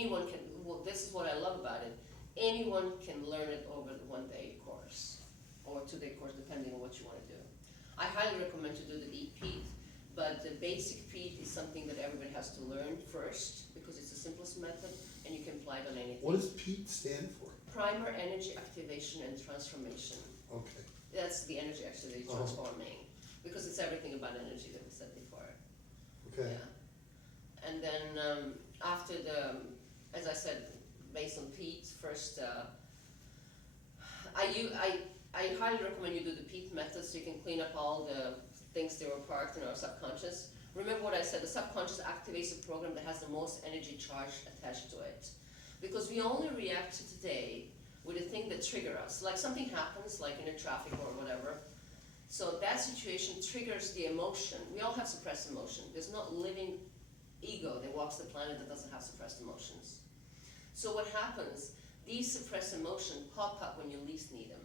anyone can, well, this is what I love about it, anyone can learn it over the 1-day course, or 2-day course, depending on what you want to do. I highly recommend to do the PEAT, but the basic PEAT is something that everybody has to learn first, because it's the simplest method, and you can apply it on anything. What does PEAT stand for? Primer Energy Activation and Transformation. Okay. That's the energy actually transforming, because it's everything about energy that we said before. Okay. Yeah. And then after the, as I said, based on PEAT, first, I highly recommend you do the PEAT method so you can clean up all the things that were parked in our subconscious. Remember what I said, the subconscious activates a program that has the most energy charge attached to it. Because we only react to today with the thing that triggers us. Like something happens, like in a traffic or whatever. So that situation triggers the emotion. We all have suppressed emotion. There's not living ego that walks the planet that doesn't have suppressed emotions. So what happens, these suppressed emotions pop up when you least need them.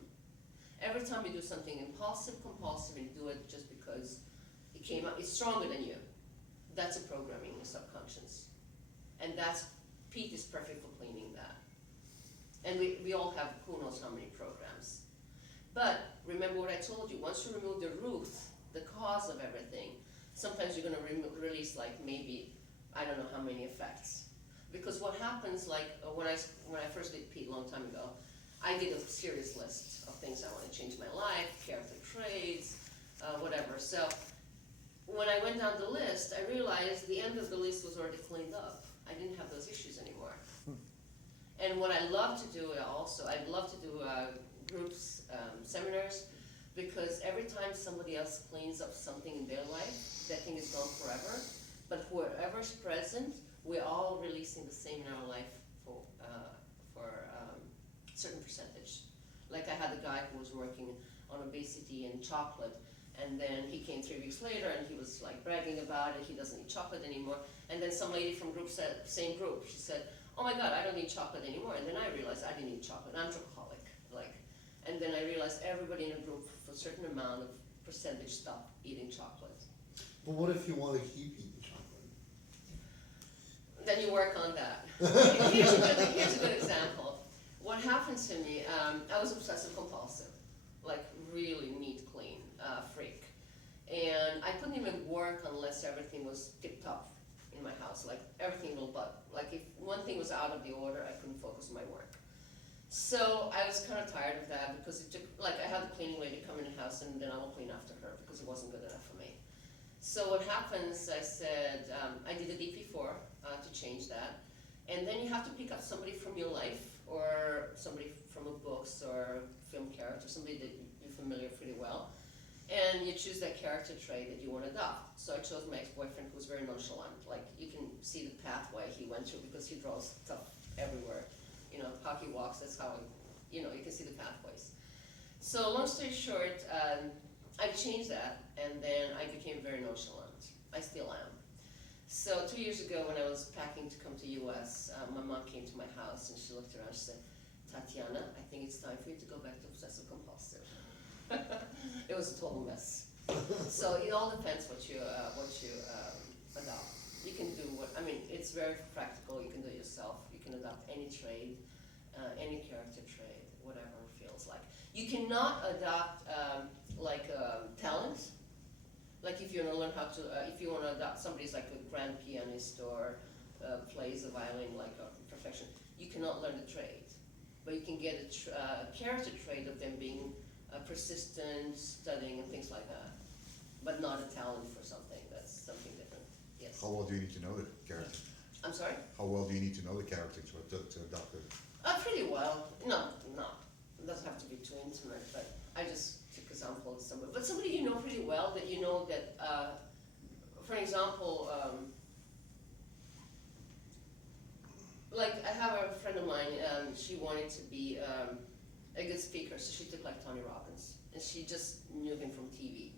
Every time you do something impulsive, compulsive, and you do it just because it came up, it's stronger than you. That's a programming in the subconscious. And that's, PEAT is perfect for cleaning that. And we all have who knows how many programs. But remember what I told you, once you remove the root, the cause of everything, sometimes you're going to release like maybe, I don't know how many effects. Because what happens, like when I first did PEAT a long time ago, I did a serious list of things I want to change in my life, character traits, whatever. So when I went down the list, I realized the end of the list was already cleaned up. I didn't have those issues anymore. And what I love to do also, I love to do groups, seminars, because every time somebody else cleans up something in their life, that thing is gone forever. But whoever's present, we're all releasing the same in our life for a certain percentage. Like I had a guy who was working on obesity and chocolate, and then he came 3 weeks later and he was like bragging about it, he doesn't eat chocolate anymore. And then some lady from group said, same group, she said, oh my God, I don't eat chocolate anymore. And then I realized I didn't eat chocolate, I'm chocoholic. And then I realized everybody in a group for a certain amount of percentage stopped eating chocolate. But what if you want to keep eating chocolate? Then you work on that. Here's a good example. What happened to me, I was obsessive compulsive, like really neat, clean, freak. And I couldn't even work unless everything was tip-top in my house, like everything will but. Like if one thing was out of the order, I couldn't focus on my work. So I was kind of tired of that because it took, like I had the cleaning lady come in the house and then I will clean after her because it wasn't good enough for me. So what happens, I said, I did a DP4 to change that. And then you have to pick up somebody from your life or somebody from a books or film character, somebody that you're familiar pretty well. And you choose that character trait that you want to adopt. So I chose my ex-boyfriend who was very nonchalant. Like you can see the pathway he went through because he draws stuff everywhere. You know, how he walks, that's how, you know, you can see the pathways. So long story short, I changed that and then I became very nonchalant. I still am. So 2 years ago when I was packing to come to US, my mom came to my house and she looked around and she said, Tatjana, I think it's time for you to go back to obsessive compulsive. It was a total mess. So it all depends what you adopt. You can do what, I mean, it's very practical, you can do it yourself. You can adopt any trait, any character trait, whatever it feels like. You cannot adopt talent. Like if you want to learn how to, if you want to adopt somebody's like a grand pianist or plays the violin like a perfection, you cannot learn the trait. But you can get a character trait of them being persistent, studying, and things like that. But not a talent for something. That's something different. Yes. How well do you need to know the character? I'm sorry? How well do you need to know the character to adopt it? Pretty well. No. It doesn't have to be too intimate, but I just took example of somebody. But somebody you know pretty well that you know that, for example, like I have a friend of mine, she wanted to be a good speaker, so she took like Tony Robbins. And she just knew him from TV.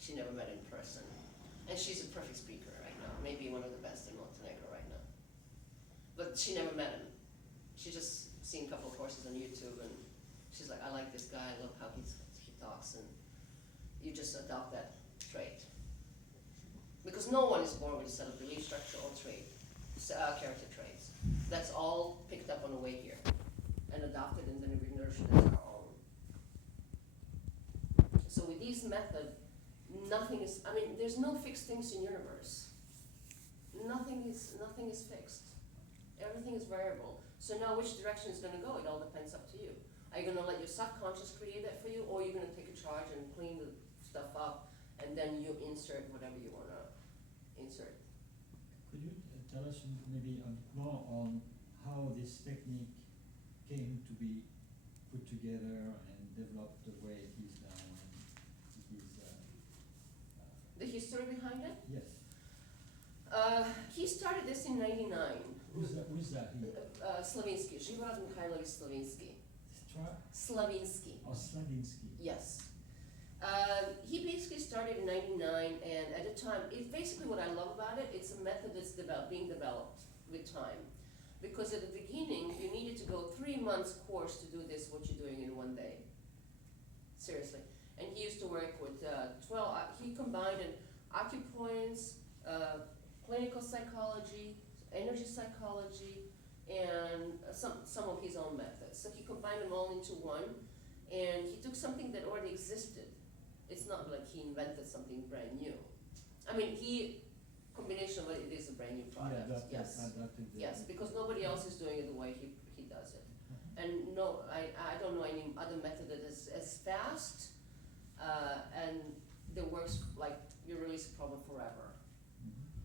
She never met him in person. And she's a perfect speaker right now, maybe one of the best in Montenegro right now. But she never met him. She just seen a couple of courses on YouTube and she's like, I like this guy, I love how he talks, and you just adopt that trait. Because no one is born with a set of belief structure or trait, character traits. That's all picked up on the way here and adopted, and then we nurture it as our own. So with these method, nothing is, I mean, there's no fixed things in universe. Nothing is fixed. Everything is variable. So now which direction is gonna go, it all depends up to you. Are you gonna let your subconscious create that for you, or are you gonna take a charge and clean the stuff up, and then you insert whatever you wanna insert? Could you tell us maybe a bit more on how this technique came to be put together and developed the way it is now? And it is, The history behind it? yes. He started this in '99. Who's that? He? Slavinsky, Živorad Mikhailovich Slavinsky. Slavinsky, Or Slavinsky? yes. He basically started in '99, and at the time, it's basically what I love about it, it's a method that's being developed with time. Because at the beginning, you needed to go 3 months course to do this, what you're doing in one day. Seriously. And he used to work with 12, he combined an acupoints, clinical psychology, energy psychology, and some of his own methods. So he combined them all into one, and he took something that already existed. It's not like he invented something brand new. I mean, combination of it is a brand new product, yes. Yes, because nobody else is doing it the way he does it. And no, I don't know any other method that is as fast, and that works like you release a problem forever,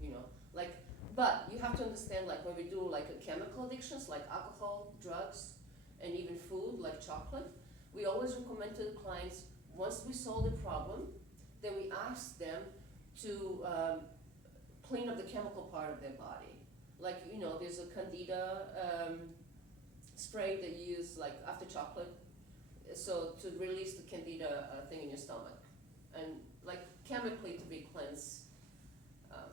you know? Like, but you have to understand, like when we do like a chemical addictions, like alcohol, drugs, and even food, like chocolate, we always recommend to the clients, once we solve the problem, then we ask them to clean up the chemical part of their body. Like, you know, there's a candida spray that you use like after chocolate, so to release the candida thing in your stomach, and like chemically to be cleansed.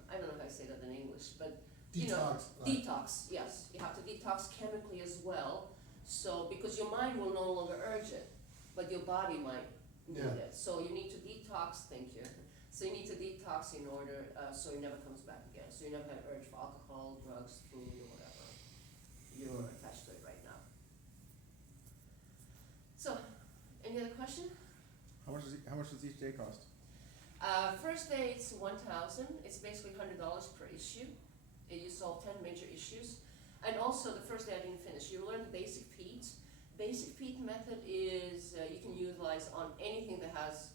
I don't know how I say that in English, but you know, Detox, right. detox, yes, you have to detox chemically as well. So because your mind will no longer urge it, but your body might need Yeah. it. So you need to detox. Thank you. So you need to detox in order so it never comes back again. So you never have urge for alcohol, drugs, food, or whatever you're attached to it right now. So, any other question? How much does each day cost? First day it's 1,000. It's basically $100 per issue. You solve 10 major issues. And also the first day I didn't finish. You learn the basic PEAT. Basic PEAT method is you can utilize on anything that has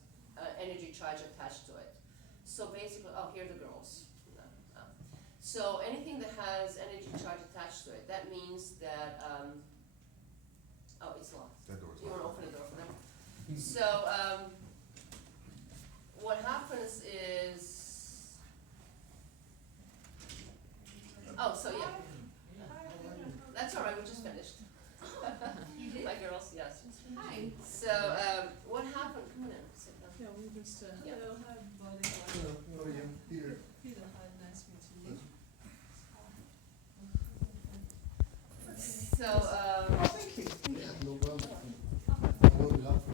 energy charge attached to it. So basically, oh, here are the girls. So anything that has energy charge attached to it, that means that, oh, it's locked. That door's You want to locked. open the door for them? So